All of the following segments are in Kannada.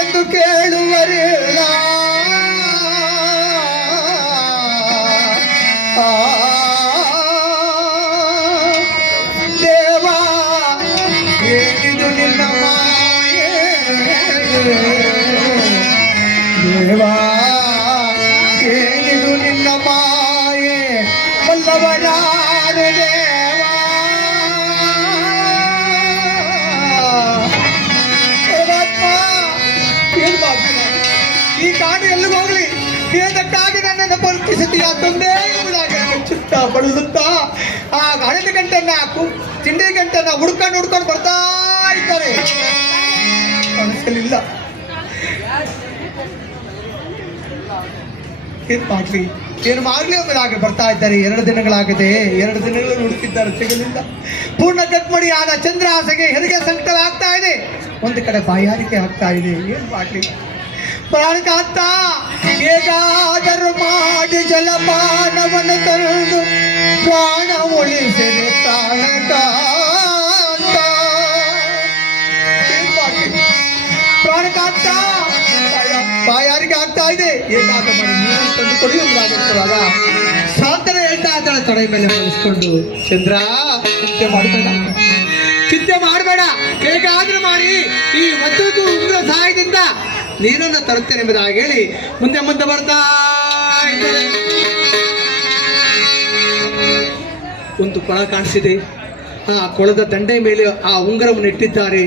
ಎಂದು ಕೇಳುವರಿಲ್ಲ ದೇವಾ ಏನಿದು ನಿನ್ನ ಮಾಯೆ ದೇವಾ ಏನಿದು ನಿನ್ನ ಮಾಯೆ ಬಲ್ಲವನಾದ ದೇವಾ ಈ ಕಾಡು ಎಲ್ಲಿಗೆ ಹೋಗ್ಲಿ ಇದಕ್ಕಾಗಿ ನನ್ನನ್ನು ಪರೀಕ್ಷಿಸುತ್ತೀಯ ತಂದೆ ಎಂಬುದಾಗಿ ಮೆಚ್ಚುತ್ತಾ ಬಳಸುತ್ತಾ ಆ ಹಳದ ಗಂಟನ್ನ ತಿಂಡಿ ಗಂಟನ್ನ ಹುಡ್ಕೊಂಡು ಬರ್ತಾ ಇದ್ದಾರೆ. ಮನಸ್ಸಲ್ಲಿಲ್ಲ ಏನ್ ಮಾಡ್ಲಿ ಎಂಬುದಾಗಿ ಬರ್ತಾ ಇದ್ದಾರೆ. 2 ದಿನಗಳಾಗಿದೆ. 2 ದಿನಗಳು ಹುಡುಕಿದ್ದಾರೆ, ಸಿಗಲಿಲ್ಲ. ಪೂರ್ಣ ಕಟ್ಮಡಿ ಆದ ಚಂದ್ರಹಾಸಗೆ ಹೆರಿಗೆ ಸಂಕಟವಾಗ್ತಾ ಇದೆ, ಒಂದು ಕಡೆ ಬಾಯಾರಿಕೆ ಆಗ್ತಾ ಇದೆ. ಏನ್ ಮಾಡ್ಲಿ ಪ್ರಾಣಕಾಂತ ಹೇಗಾದರೂ ಮಾಡಿ ಜಲಪಾನವನ್ನು ತಂದು ಪ್ರಾಣ ಉಳಿಸಿದೆ ಪ್ರಾಣಕಾಂತ. ಪ್ರಾಣಕಾಂತ ಬಾಯಾರಿಕೆ ಆಗ್ತಾ ಇದೆ, ಏನಾದರೂ ಮಾಡಿ ನೀರು ತಂದು ಕೊಡಿಯುವುದಾಗುತ್ತವಾಗ ಸಾಂತನ ಹೇಳ್ತಾ ಇದ್ದಾಳೆ ತೊಡೆ ಮೇಲೆ ಕಳಿಸ್ಕೊಂಡು. ಚಂದ್ರ ಚಿಂತೆ ಮಾಡಬೇಡ, ಹೇಗಾದ್ರೂ ಮಾಡಿ ಈ ಮತ್ತೊಂದು ಉಗ್ರ ಸಹಾಯದಿಂದ ನೀರನ್ನು ತರುತ್ತೇನೆ ಎಂಬುದಾಗಿ ಹೇಳಿ ಮುಂದೆ ಬರ್ತಾ ಇದ್ದಾರೆ. ಒಂದು ಕೊಳ ಕಾಣಿಸಿದೆ. ಆ ಕೊಳದ ದಂಡೆ ಮೇಲೆ ಆ ಉಂಗುರವನ್ನು ಇಟ್ಟಿದ್ದಾರೆ.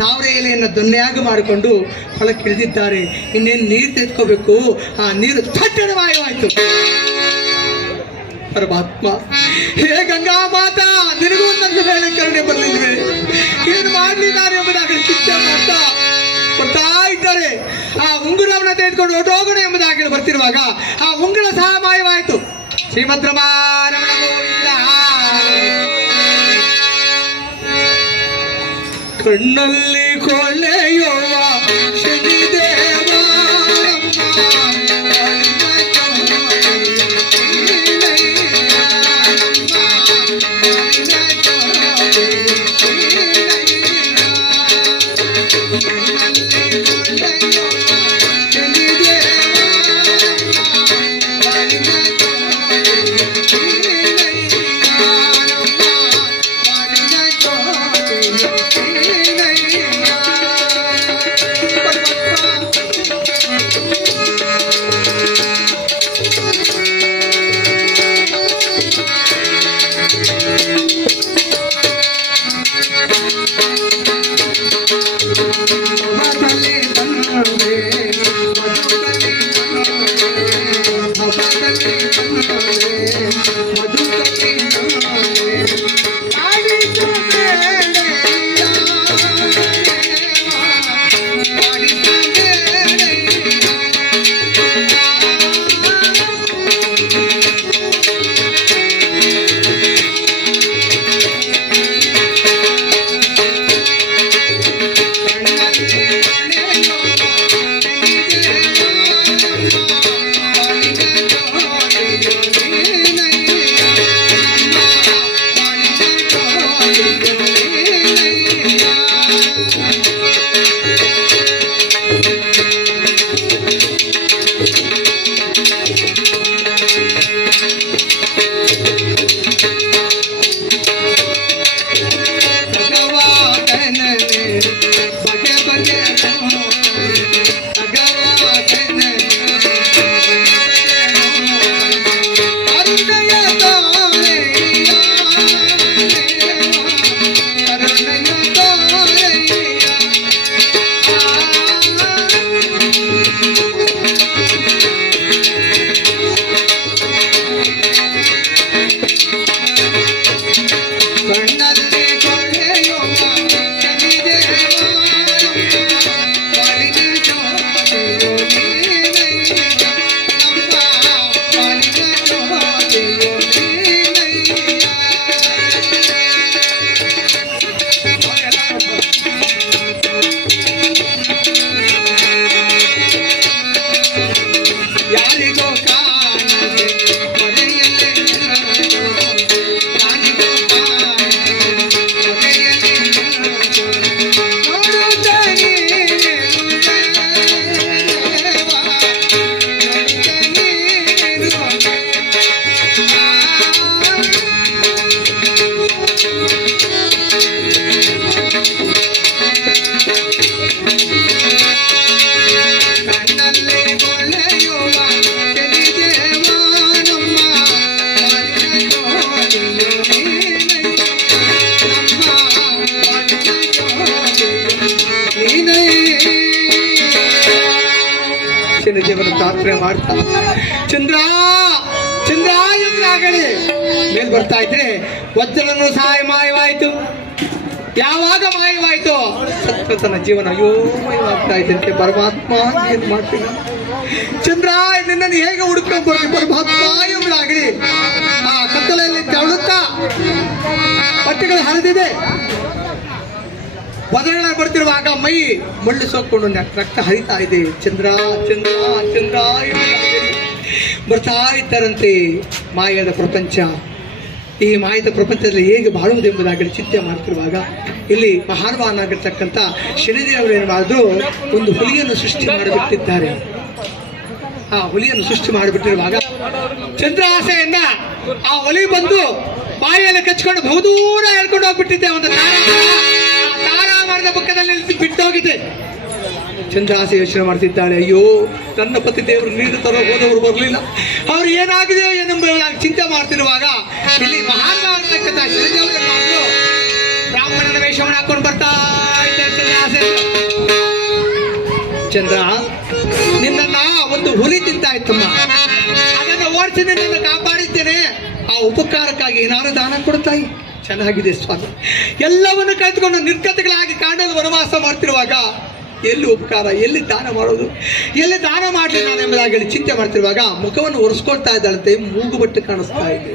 ತಾವರೆ ಎಲೆಯನ್ನು ದೊನ್ನೆಯಾಗಿ ಮಾಡಿಕೊಂಡು ಹೊಳಕ್ಕೆ ಇಳಿದಿದ್ದಾರೆ. ಇನ್ನೇನು ನೀರು ತೆಗೆದುಕೋಬೇಕು. ಆ ನೀರು ತಟ್ಟಣವಾಯವಾಯಿತು. ಪರಮಾತ್ಮ, ಹೇ ಗಂಗಾ ಮಾತಾ, ನಿನಗೂ ನನ್ನ ಮೇಲೆ ಕರುಣೆ ಬರಲಿಲ್ವೇ? ಏನು ಮಾಡಲಿದ್ದಾರೆ ಎಂಬುದಾಗಿ ಚಿಂತೆ ಮಾಡ್ತಾ ಬರ್ತಾ ಇದ್ದಾರೆ. ಆ ಉಂಗುರವನ್ನು ತೆಗೆದುಕೊಂಡು ಹೊರಟೋಗೋಣ ಎಂಬುದಾಗಿ ಬರ್ತಿರುವಾಗ ಆ ಉಂಗುರ ಸಹ ಮಾಯವಾಯಿತು. ಶ್ರೀಮದ್ ರಮಾರಮಣ ಗೋವಿಂದ. ಕಣ್ಣಲ್ಲಿ ಕೊಳ್ಳೆಯುವ ಶನಿದೇವ ದೇವರ ಪ್ರಾರ್ಥನೆ ಮಾಡ್ತಾ ಚಂದ್ರ ಚಂದ್ರ ಎಂದಾಗಲಿ ಮೇಲ್ ಬರ್ತಾ ಇದ್ರೆ ವಜ್ರನು ಸಹಾಯ ಮಾಯವಾಯಿತು. ಯಾವಾಗ ಮಾಯವಾಯಿತು? ಸತ್ವ ತನ್ನ ಜೀವನ ಅಯೋಮಯವಾಗ್ತಾ ಇದ್ದಂತೆ ಪರಮಾತ್ಮ ಏನ್ ಮಾಡ್ತೀನಿ ಚಂದ್ರ ನಿನ್ನನ್ನು ಹೇಗೆ ಹುಡುಕೊಂಡು ಬರಲಿ ಪರಮಾತ್ಮ ಎಂಬುದಾಗಲಿ ಆ ಕತ್ತಲೆಯಲ್ಲಿ ತೆವಳುತ್ತಾ ಬಟ್ಟೆಗಳು ಹರಿದಿದೆ. ವಜ್ರಗಳ ಬರ್ತಿರುವಾಗ ಮೈ ಮಳ್ಳು ಸೋಕೊಂಡು ರಕ್ತ ಹರಿತಾ ಇದೆ. ಚಂದ್ರ ಚಂದ್ರ ಚಂದ್ರ ಬರ್ತಾ ಇದ್ದಾರಂತೆ ಮಾಯದ ಪ್ರಪಂಚ. ಈ ಮಾಯದ ಪ್ರಪಂಚದಲ್ಲಿ ಹೇಗೆ ಬಾಳುವುದೆಂಬುದಾಗಲಿ ಚಿಂತೆ ಮಾಡ್ತಿರುವಾಗ ಇಲ್ಲಿ ಮಹಾನ್ವಾನಾಗಿರ್ತಕ್ಕಂಥ ಶನಿದೇವರು ಏನು ಮಾಡಿದ್ರು, ಒಂದು ಹುಲಿಯನ್ನು ಸೃಷ್ಟಿ ಮಾಡಿಬಿಟ್ಟಿದ್ದಾರೆ. ಆ ಹುಲಿಯನ್ನು ಸೃಷ್ಟಿ ಮಾಡಿಬಿಟ್ಟಿರುವಾಗ ಚಂದ್ರಾಸೆಯನ್ನ ಆ ಹುಲಿ ಬಂದು ಬಾಯಿಯಲ್ಲಿ ಕಚ್ಕೊಂಡು ಬಹುದೂರ ಹೇಳ್ಕೊಂಡು ಹೋಗ್ಬಿಟ್ಟಿದ್ದೆ. ಒಂದು ತಾರಾಮರದ ಪಕ್ಕದಲ್ಲಿ ಬಿಟ್ಟೋಗಿದೆ. ಚಂದ್ರಾಸೆ ಯೋಚನೆ ಮಾಡ್ತಿದ್ದಾಳೆ, ಅಯ್ಯೋ ನನ್ನ ಪತಿ ದೇವರು ನೀರು ತರೋ ಹೋದವರು ಬರಲಿಲ್ಲ, ಅವ್ರು ಏನಾಗಿದೆ ಎನ್ನುವುದಾಗಿ ಚಿಂತೆ ಮಾಡ್ತಿರುವಾಗ ಇಲ್ಲಿ ಮಹಾನ್ವಾಗತಕ್ಕಂಥ ಶನಿದೇವರು ಬ್ರಾಹ್ಮಣನ ವೇಷವನ್ನು ಹಾಕೊಂಡು ಬರ್ತಾ ಇದ್ದಾರೆ. ಚಂದ್ರಾಸೆ, ಚಂದ್ರ ನಿನ್ನನ್ನ ಒಂದು ಹುಲಿ ತಿಂತಾ ಇತ್ತಮ್ಮ, ಅದನ್ನು ಓಡಿಸಿ ನಿನ್ನನ್ನು ಕಾಪಾಡಿದ್ದೇನೆ. ಆ ಉಪಕಾರಕ್ಕಾಗಿ ನಾನು ದಾನ ಕೊಡ್ತಾಯಿ. ಚೆನ್ನಾಗಿದೆ ಸ್ವಾಮಿ. ಎಲ್ಲವನ್ನು ಕಳೆದುಕೊಂಡು ನಿರ್ಗತಿಗಳಾಗಿ ಕಾಡಲು ವನವಾಸ ಮಾಡ್ತಿರುವಾಗ ಎಲ್ಲಿ ಉಪಕಾರ, ಎಲ್ಲಿ ದಾನ ಮಾಡೋದು, ಎಲ್ಲಿ ದಾನ ಮಾಡಲಿ ನಾನು ಎಂಬುದಾಗಿ ಚಿಂತೆ ಮಾಡ್ತಿರುವಾಗ ಮುಖವನ್ನು ಒರೆಸ್ಕೊಳ್ತಾ ಇದ್ದಾಳಂತೆ. ಮೂಗು ಬಟ್ಟೆ ಕಾಣಿಸ್ತಾ ಇದೆ.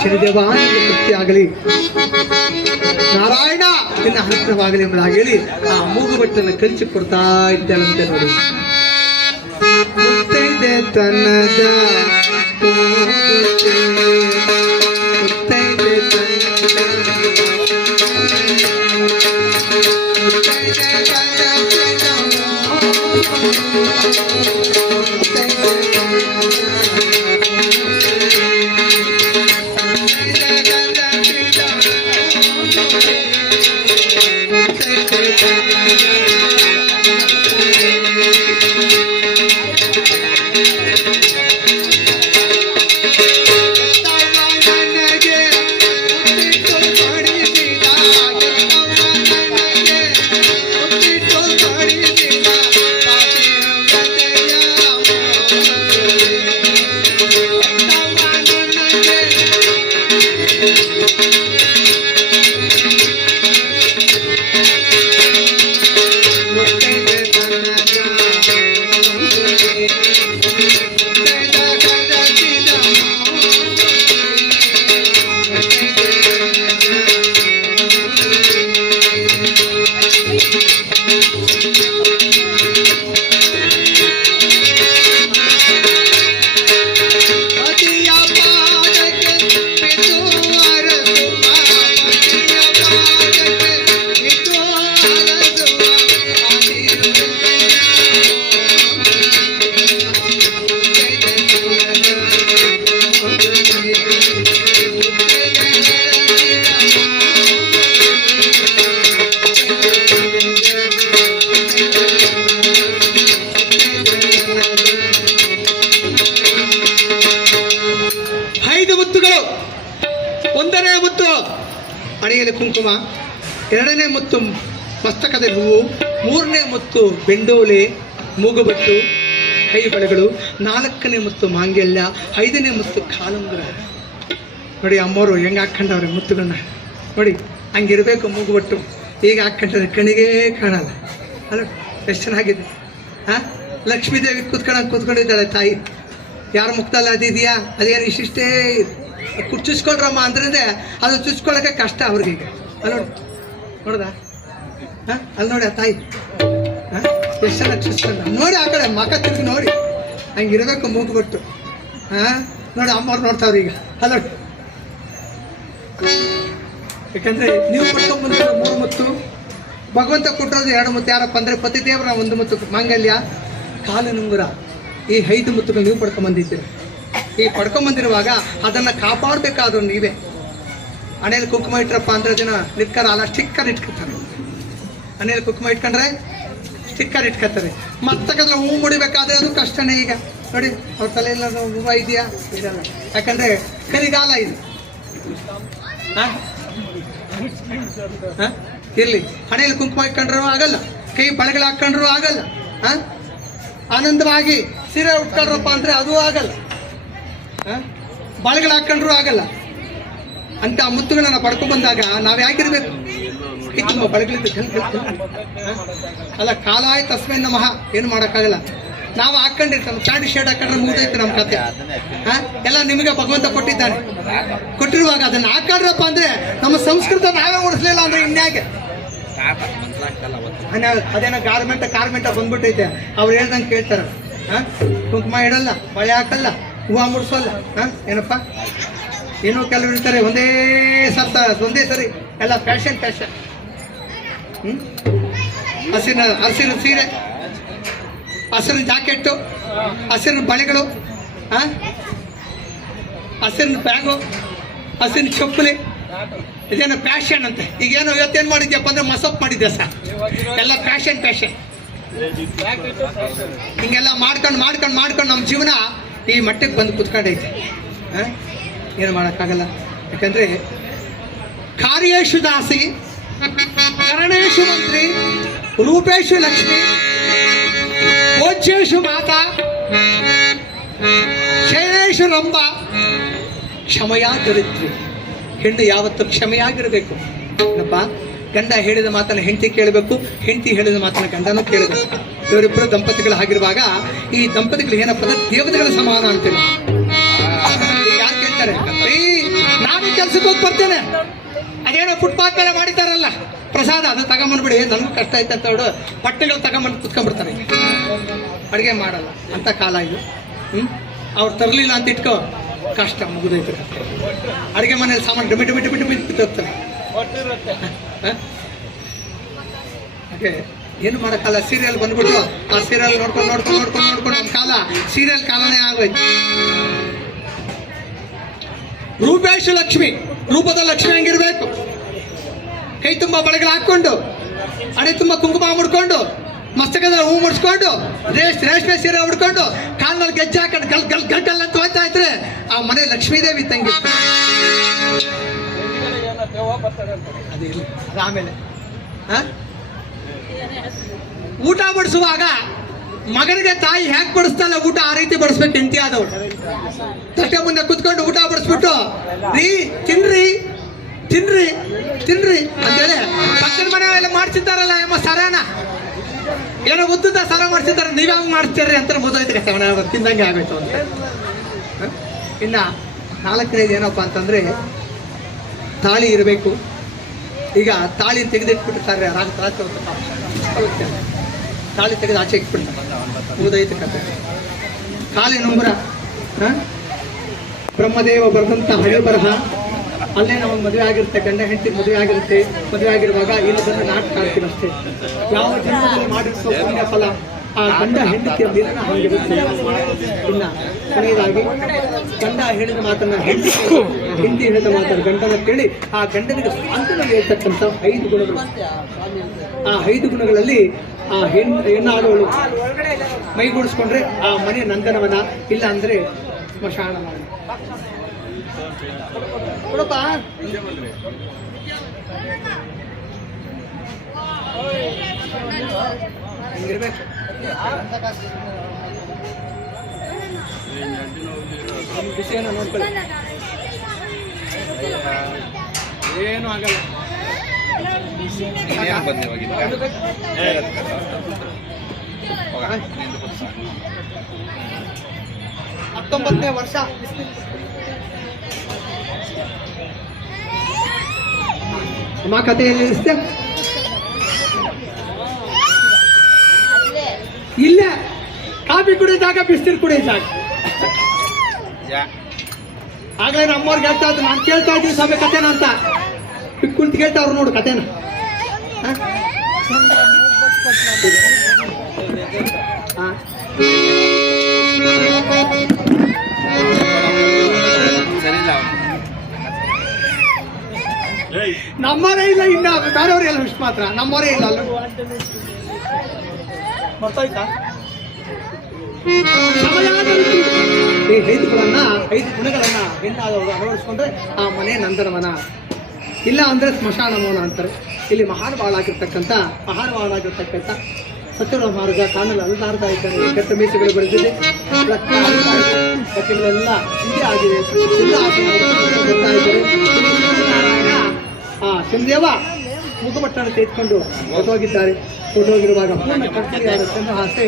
ಶನಿದೇವ ತೃಪ್ತಿ ಆಗಲಿ, ನಾರಾಯಣ ನಿನ್ನ ಹತ್ತಿರವಾಗಲಿ ಎಂಬುದಾಗಿ ಹೇಳಿ ಆ ಮೂಗು ಬಟ್ಟನ್ನು ಕಲಿಸಿ ಕೊಡ್ತಾ ಇದ್ದಾಳಂತೆ. ನೋಡಿ, ಮುತ್ತೈದೆ ತನ್ನದ ಒಂದನೇ ಮುತ್ತು ಹಣೆಯಲ್ಲಿ ಕುಂಕುಮ, ಎರಡನೇ ಮುತ್ತು ಮಸ್ತಕದ ಹೂವು, ಮೂರನೇ ಮುತ್ತು ಬೆಂಡೋಲೆ, ಮೂಗುಬಟ್ಟು, ಕೈ ಬಳೆಗಳು, ನಾಲ್ಕನೇ ಮುತ್ತು ಮಾಂಗಲ್ಯ, ಐದನೇ ಮುತ್ತು ಕಾಲುಂಗುರ. ನೋಡಿ ಅಮ್ಮವರು ಹೆಂಗೆ ಹಾಕ್ಕೊಂಡವ್ರೆ ಮುತ್ತುಗಳನ್ನ ನೋಡಿ. ಹಂಗಿರ್ಬೇಕು ಮೂಗುಬಟ್ಟು. ಈಗ ಹಾಕ್ಕೊಂಡ್ರೆ ಕಣಿಗೆ ಕಾಣಲ್ಲ ಅಲ್ಲ, ಎಷ್ಟು ಚೆನ್ನಾಗಿದೆ. ಲಕ್ಷ್ಮೀದೇವಿ ಕೂತ್ಕೊಂಡಿದ್ದಾಳೆ ತಾಯಿ. ಯಾರ ಮುಖದಲ್ಲಿ ಅದಿದೆಯಾ, ಅದೇನು ಇಷ್ಟಿಷ್ಟೇ ಚುಚ್ಕೊಳ್ರಮ್ಮ ಅಂದ್ರೆ ಅದು ಚುಚ್ಕೊಳ್ಳೋಕೆ ಕಷ್ಟ ಅವ್ರಿಗೆ. ಅಲ್ಲಿ ನೋಡಿ, ನೋಡ್ದ ಅಲ್ಲಿ ನೋಡಿ ಆ ತಾಯಿ ಎಷ್ಟು ಚೆನ್ನಾಗಿ ಚುಚ್ಕೊಂಡ ನೋಡಿ. ಆ ಕಡೆ ಮಕ ತಿರುಗಿ ನೋಡಿ, ಹಂಗಿರ್ಬೇಕು ಮೂಗುಬಟ್ಟು. ನೋಡಿ ಅಮ್ಮವ್ರು ನೋಡ್ತಾವ್ರಿ ಈಗ. ಅಲ್ಲಿ ನೋಡಿ, ಯಾಕಂದ್ರೆ ನೀವು ಪಡ್ಕೊಂಡ್ಬಂದಿರೋ 3 ಮುತ್ತು, ಭಗವಂತ ಕೊಟ್ಟಿರೋದು 2 ಮುತ್ತು. ಯಾರಪ್ಪ ಅಂದ್ರೆ ಪತಿದೇವರ 1 ಮುತ್ತು ಮಾಂಗಲ್ಯ, ಕಾಲುಂಗುರ. ಈ 5 ಮುತ್ತುಗಳು ನೀವು ಪಡ್ಕೊಂಬಂದಿದ್ದೀರಿ. ಈ ಪಡ್ಕೊಂಬಂದಿರುವಾಗ ಅದನ್ನು ಕಾಪಾಡಬೇಕಾದ್ರೂ ನೀವೇ. ಹಣೆಯಲ್ಲಿ ಕುಂಕುಮ ಇಟ್ರಪ್ಪ ಅಂದ್ರೆ ಜನ ನಿತ್ಕಾರ ಅಲ್ಲ, ಸ್ಟಿಕ್ಕರ್ ಇಟ್ಕೊತಾರೆ. ಹಣೆಯಲ್ಲಿ ಕುಂಕುಮ ಇಟ್ಕೊಂಡ್ರೆ ಸ್ಟಿಕ್ಕರ್ ಇಟ್ಕೊತಾರೆ. ಮತ್ತಕಂದ್ರೆ ಹೂ ಮುಡಿಬೇಕಾದ್ರೆ ಅದು ಕಷ್ಟನೇ. ಈಗ ನೋಡಿ ಅವ್ರ ತಲೆಯೆಲ್ಲ ಹೂವು ಇದೆಯಾ, ಇದಲ್ಲ. ಯಾಕಂದ್ರೆ ಕಲಿಗಾಲ ಇದು. ಇರ್ಲಿ, ಹಣೆಯಲ್ಲಿ ಕುಂಕುಮ ಇಟ್ಕೊಂಡ್ರೂ ಆಗಲ್ಲ, ಕೈ ಬಳೆಗಳು ಹಾಕೊಂಡ್ರೂ ಆಗಲ್ಲ. ಆನಂದವಾಗಿ ಸೀರೆ ಉಟ್ಕೊಳ್ರಪ್ಪ ಅಂದ್ರೆ ಅದು ಆಗಲ್ಲ, ಬಾಳೆಗಳು ಹಾಕೊಂಡ್ರು ಆಗಲ್ಲ. ಅಂತ ಮುತ್ತುಗಳನ್ನ ಪಡ್ಕೊಂಡ್ ಬಂದಾಗ ನಾವ್ ಯಾಕಿರ್ಬೇಕು? ತುಂಬ ಬಳಗಳಿದ್ದು ಅಲ್ಲ, ಕಾಲಾಯ್ ತಸ್ಮೈ ನಮಃ. ಏನು ಮಾಡೋಕ್ಕಾಗಲ್ಲ. ನಾವು ಹಾಕೊಂಡಿರ್ತಾವೆ ಚಾಡಿ ಶೇಡ್ ಹಾಕೊಂಡ್ರೆ ಮುಗ್ದೈತೆ ನಮ್ಮ ಕತೆ. ಎಲ್ಲ ನಿಮಗೆ ಭಗವಂತ ಕೊಟ್ಟಿದ್ದಾನೆ. ಕೊಟ್ಟಿರುವಾಗ ಅದನ್ನ ಹಾಕೊಂಡ್ರಪ್ಪ ಅಂದ್ರೆ ನಮ್ಮ ಸಂಸ್ಕೃತ ನಾವೇ ಉಳಿಸ್ಲಿಲ್ಲ ಅಂದ್ರೆ ಇನ್ಯಾಗೆ? ಅದೇನೋ ಕಾರ್ಮೆಂಟ ಬಂದ್ಬಿಟ್ಟೈತೆ. ಅವ್ರು ಹೇಳ್ದಂಗೆ ಕೇಳ್ತಾರ. ಕುಂಕುಮ ಇಡಲ್ಲ, ಬಳೆ ಹಾಕಲ್ಲ, ಹೂವು ಮುಡ್ಸಲ್ಲ. ಏನಪ್ಪ ಏನೋ ಕೆಲವರು ಇರ್ತಾರೆ ಒಂದೇ ಸರಿ ಎಲ್ಲ ಫ್ಯಾಷನ್. ಹಸಿರು ಸೀರೆ, ಹಸಿರು ಜಾಕೆಟ್ಟು, ಹಸಿರು ಬಳೆಗಳು, ಹಸಿರು ಬ್ಯಾಗು, ಹಸಿರು ಚಪ್ಪಲಿ. ಇದೇನೋ ಫ್ಯಾಷನ್ ಅಂತೆ. ಈಗೇನೋ ಇವತ್ತೇನು ಮಾಡಿದ್ಯಪ್ಪ ಅಂದ್ರೆ ಮಸಪ್ ಮಾಡಿದ್ದೆ ಸರ್. ಎಲ್ಲ ಫ್ಯಾಷನ್. ಹಿಂಗೆಲ್ಲ ಮಾಡ್ಕೊಂಡು ನಮ್ಮ ಜೀವನ ಈ ಮಟ್ಟಕ್ಕೆ ಬಂದು ಕುತ್ಕೊಂಡೈತೆ. ಏನು ಮಾಡೋಕ್ಕಾಗಲ್ಲ. ಯಾಕಂದ್ರೆ ಕಾರ್ಯೇಶು ದಾಸಿ, ಕರಣೇಶು ಮಂತ್ರಿ, ರೂಪೇಶು ಲಕ್ಷ್ಮಿ, ಭೋಜ್ಯೇಶು ಮಾತಾ, ಶಯನೇಶು ರಂಭ, ಕ್ಷಮಯಾ ದರಿದ್ರಿ. ಹೆಣ್ಣು ಯಾವತ್ತೂ ಕ್ಷಮೆಯಾಗಿರಬೇಕು. ಏನಪ್ಪ, ಗಂಡ ಹೇಳಿದ ಮಾತನ್ನು ಹೆಂಡತಿ ಕೇಳಬೇಕು, ಹೆಂಡತಿ ಹೇಳಿದ ಮಾತನ್ನು ಗಂಡನೂ ಕೇಳಬೇಕು. ಇವರಿಬ್ಬರು ದಂಪತಿಗಳು ಆಗಿರುವಾಗ ಈ ದಂಪತಿಗಳು ಏನಪ್ಪ ಅಂದ್ರೆ ದೇವತೆಗಳ ಸಮಾನ ಅಂತೇಳಿ. ಯಾರು ಕೇಳ್ತಾರೆ? ನಾನು ಕೆಲ್ಸಕ್ಕೆ ಹೋಗಿ ಬರ್ತೇನೆ, ಅದೇನೋ ಫುಟ್ಪಾತ್ ಮೇಲೆ ಮಾಡಿದ್ದಾರಲ್ಲ ಪ್ರಸಾದ, ಅದು ತಗೊಂಬಂದ್ಬಿಡಿ, ನನಗೂ ಕಷ್ಟ ಆಯ್ತು ಅಂತ ಹೇಳು ಬಟ್ಟೆಗಳು ತಗೊಂಬಂದು ಕುತ್ಕೊಂಡ್ಬಿಡ್ತಾರೆ. ಅಡುಗೆ ಮಾಡಲ್ಲ ಅಂತ ಕಾಲ ಇದು. ಅವ್ರು ತರಲಿಲ್ಲ ಅಂತ ಇಟ್ಕೋ, ಕಷ್ಟ ಮುಗಿದೈತೆ. ಅಡುಗೆ ಮನೇಲಿ ಸಾಮಾನು ಡಿಮಿಟ್ ಬಿತ್ತೋಗ್ತಾರೆ. ಹಾಗೆ ಏನು ಮಾಡೋಕ್ಕಲ್ಲ. ಸೀರಿಯಲ್ ಬಂದ್ಬಿಟ್ಟು ಆ ಸೀರಿಯಲ್ ನೋಡ್ಕೊಂಡು ನಮ್ಮ ಕಾಲ ಸೀರಿಯಲ್ ಕಾಲನೇ ಆಗೋಯ್ತು. ರೂಪೇಶು ಲಕ್ಷ್ಮಿ, ರೂಪದ ಲಕ್ಷ್ಮಿ ಹಂಗಿರ್ಬೇಕು. ಕೈ ತುಂಬ ಬಳೆಗಳು ಹಾಕ್ಕೊಂಡು, ಹಣೆ ತುಂಬ ಕುಂಕುಮ ಮುಡ್ಕೊಂಡು, ಮಸ್ತಕದ ಹೂ ಮುಡ್ಸ್ಕೊಂಡು, ರೇಷ್ಮೆ ಸೀರೆ ಉಡ್ಕೊಂಡು, ಕಾಲಿನಲ್ಲಿ ಗೆಜ್ಜೆ ಹಾಕೊಂಡು ಗಲ್ ಅಂತ ಹೋಗ್ತಾ ಇದ್ರೆ ಆ ಮನೆ ಲಕ್ಷ್ಮೀದೇವಿ ತಂಗಿ. ಆಮೇಲೆ ಊಟ ಬಡಿಸುವಾಗ ಮಗನಿಗೆ ತಾಯಿ ಹ್ಯಾಕ್ ಬಡಿಸ್ತಾಳೆ ಊಟ, ಆ ರೀತಿ ಬಡಿಸ್ಬೇಕು ಹೆಂಡತಿ ಆದವ್ರು. ತಟ್ಟೆ ಮುಂದೆ ಕುತ್ಕೊಂಡು ಊಟ ಬಡಿಸ್ಬಿಟ್ಟು, ತಿನ್ರಿ ಅಂತೇಳಿ ಪಕ್ಕದ ಮನೆಯಲ್ಲ ಮಾಡ್ತಿದ್ದಾರಲ್ಲ ಎಮ್ಮ ಸರಾನ, ಏನೋ ಉದ್ದ ಸರ ಮಾಡ್ತಿದ್ದಾರೆ, ನೀವ್ಯಾವ ಮಾಡ್ತೀರಿ ಅಂತ ಮುದೈತೆ ಕತೆ ಮನೆ ತಿಂದಂಗೆ ಆಗೋಯ್ತು ಅಂತ. ಇನ್ನ 4ನೇದು ಏನಪ್ಪ ಅಂತಂದ್ರೆ ತಾಳಿ ಇರಬೇಕು. ಈಗ ತಾಳಿ ತೆಗೆದಿಟ್ಬಿಟ್ಟಿರ್ತಾರೆ ರಾತ್ರಿ ತಾಳಿ ತೆಗೆದು ಆಚೆ ಇಟ್ಬಿಡ್ತಾರೆ. ಮುದೈತೆ ಕತೆ. ಕಾಲಿನ ಉಂಗುರ ಬ್ರಹ್ಮದೇವ ಬರೆದಂತ ಹಳೆ ಬರಹ. ಅಲ್ಲೇ ನಮಗೆ ಮದುವೆ ಆಗಿರುತ್ತೆ, ಗಂಡ ಹೆಂಡತಿ ಮದುವೆ ಆಗಿರುತ್ತೆ. ಮದುವೆ ಆಗಿರುವಾಗ ಇಲ್ಲಿ ಬಂದು ನಾಟಕ ಆಡ್ತೀವಿ ಅಷ್ಟೇ. ಯಾವ ಜನ್ಮದಲ್ಲಿ ಮಾಡಿರೋ ಪುಣ್ಯ ಫಲ ಆ ಗಂಡ ಹೆಂಡತಿಯ ಮಿಲನ ಆಗಿರುತ್ತೆ. ಇನ್ನ ಕೊನೆಯದಾಗಿ ಗಂಡ ಹೇಳಿದ ಮಾತನ್ನ ಹೆಂಡತಿ ಹೇಳಿದ ಮಾತನ್ನು ಗಂಡನ ಕೇಳಿ ಆ ಗಂಡನಿಗೆ ಸ್ವಾತಂತ್ರ್ಯ ಹೇಳ್ತಕ್ಕಂಥ 5 ಗುಣಗಳು. ಆ 5 ಗುಣಗಳಲ್ಲಿ ಆ ಹೆಣ್ಣಾದವಳು ಮೈಗೂಡಿಸ್ಕೊಂಡ್ರೆ ಆ ಮನೆ ನಂದನವನ, ಇಲ್ಲ ಅಂದ್ರೆ ಸ್ಮಶಾನ. ಕೊಡಪ್ಪ ಹಿಂಗಿರ್ಬೇಕು. ಬಿಸಿಯನ್ನು ನೋಡ್ಕೊಳ್ಳಿ, ಏನು ಆಗಲ್ಲ. 19ನೇ ವರ್ಷ ಅಮ್ಮ ಕಥೆಯಲ್ಲಿ ಇಲ್ಲ. ಕಾಫಿ ಕುಡಿದಾಗ ಬಿಸಿಲು ಕುಡಿದಾಗ ಆಗ್ಲೇ ನಮ್ಮವ್ರಿಗೆ ಹೇಳ್ತಾ ಇದ್ರು, ನಾನು ಕೇಳ್ತಾ ಇದ್ದೀನಿ ಸಭೆ ಕಥೆನ ಅಂತ. ಕುಳಿತು ಕೇಳ್ತಾವ್ರು ನೋಡು ಕಥೆನ. ನಮ್ಮವರೇ ಇಲ್ಲ, ಇನ್ನ ಬೇರೆಯವ್ರೆ ಇಲ್ಲ, ವಿಷ್ ಮಾತ್ರ ನಮ್ಮವರೇ ಇಲ್ಲ. ಅಲ್ಲ ಮರ್ತೋಯ್ತಾ? ಈ 5 ಗುಣಗಳನ್ನ ಹೆಣ್ಣಾದವರು ಅಳವಡಿಸ್ಕೊಂಡ್ರೆ ಆ ಮನೆ ನಂದನವನ, ಇಲ್ಲ ಅಂದ್ರೆ ಸ್ಮಶಾನ ಮೌನ ಅಂತಾರೆ. ಇಲ್ಲಿ ಮಹಾನುಭಾವನಾಗಿರ್ತಕ್ಕಂಥ ಸತ್ಯರ ಮಾರ್ಗ ಕಾಣಲು ಅಲ್ಲಾಡ್ತಾ ಇದ್ದಾನೆ. ಕೆಟ್ಟ ಮೀಸೆಗಳು ಬೆಳೆದಿದೆ, ರಕ್ತ ಹರಿತಾ ಇದೆ, ಕಟ್ಟೆಗಳೆಲ್ಲ ಹಿಂದೆ ಆಗಿದೆ. ಎಲ್ಲ ಬರ್ತಾ ಇದ್ದಾರೆ. ಚಂದ್ರದೇವ ಮುಖಪಟ್ಟಣ ತೆಗೆದುಕೊಂಡು ಹೊರಟೋಗಿದ್ದಾರೆ. ಹೊರಟೋಗಿರುವಾಗ ಪೂರ್ಣ ಕಟ್ಟೆಯಾದ ಚಂದ್ರಹಾಸೆ